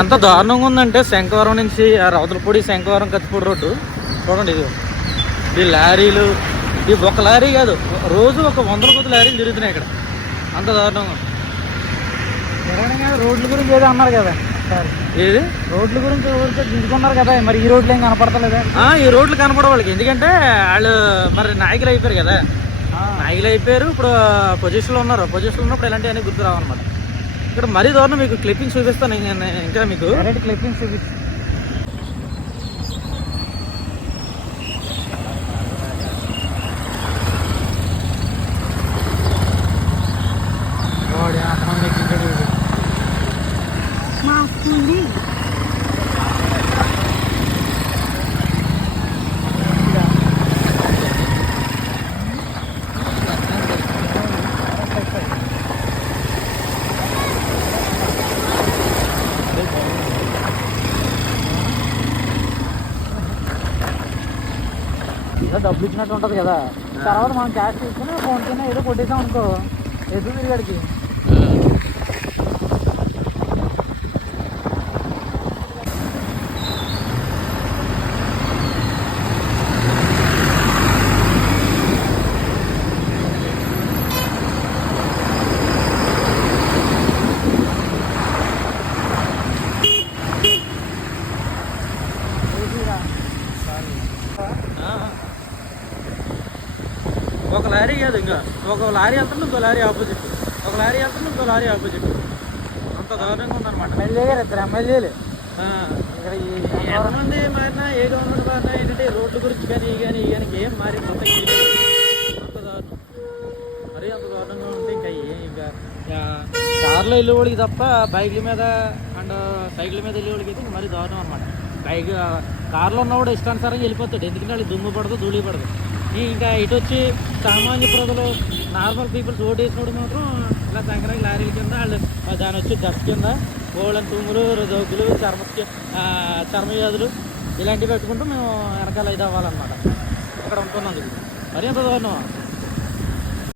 ఎంత దారుణంగా ఉందంటే శంకవరం నుంచి రౌతులపూడి శంకవరం కత్తిపూడి రోడ్డు చూడండి. ఇది ఈ లారీలు, ఈ ఒక లారీ కాదు, రోజు ఒక 100 కొద్ది లారీలు తిరుగుతున్నాయి ఇక్కడ. అంత దారుణంగా ఉంది. రోడ్ల గురించి ఏదో అన్నారు కదా సార్, ఏది రోడ్ల గురించి ఊరికే దిగుకున్నారు కదా, మరి ఈ రోడ్లు ఏం కనపడతలేదా? ఈ రోడ్లు కనపడే వాళ్ళకి, ఎందుకంటే వాళ్ళు మరి నాయకులు అయిపోయారు కదా, నాయకులు అయిపోయారు. ఇప్పుడు పొజిషన్లో ఉన్నారు. పొజిషన్లో ఉన్నప్పుడు ఇలాంటివన్నీ గుర్తు రావన్నమాట. ఇక్కడ మరీ దారుణం. మీకు క్లిప్పింగ్ చూపిస్తాను ఇంకా మీకు క్లిప్పింగ్ చూపిస్తాను. డబ్బులు ఇచ్చినట్టు ఉంటుంది కదా, తర్వాత మనం క్యాష్ తీసుకుని ఫోన్ కింద ఏదో కొట్టేసాం అనుకో, ఎదురు తిరిగాడికి. ఒక లారీ కాదు, ఇంకా ఒక లారీ వెళ్తుంది, ఇంకో లారీ ఆపోజిట్, ఒక లారీ వెళ్తుంది, ఇంకో లారీ ఆపోజిట్. అంత దారుణంగా ఉందన్నమాట. ఎమ్మెల్యేలు ఎంతమంది మారినా, ఏ గవర్నమెంట్ మారినా ఏంటంటే రోడ్ల గురించి కానీ ఏం మారి అంత దారుణం. మరీ అంత దారుణంగా ఉంటే ఇంకా కార్లో వెళ్ళేవాళ్ళకి తప్ప బైక్ల మీద అండ్ సైకిల్ మీద వెళ్ళేవాళ్ళకి అయితే మరీ దారుణం అనమాట. కార్లో ఉన్నవాడు ఇష్టానుసారంగా వెళ్ళిపోతాడు, ఎందుకంటే వాళ్ళు దుమ్ము పడదు, ధూళి పడదు. ఇంకా ఇటు వచ్చి సామాన్య ప్రజలు, నార్మల్ పీపుల్స్ ఓటు వేసినప్పుడు మాత్రం ఇలా సంక్రాంతి లారీల కింద వాళ్ళు దాని వచ్చి డస్ట్ కింద గోళ్ళని తుమ్ములు, జోకులు, చర్మవ్యాధులు ఇలాంటివి పెట్టుకుంటూ మేము వెనకాల ఇది అవ్వాలన్నమాట. ఇక్కడ ఉంటున్నందుకు మరీ ఎంత దారుణం.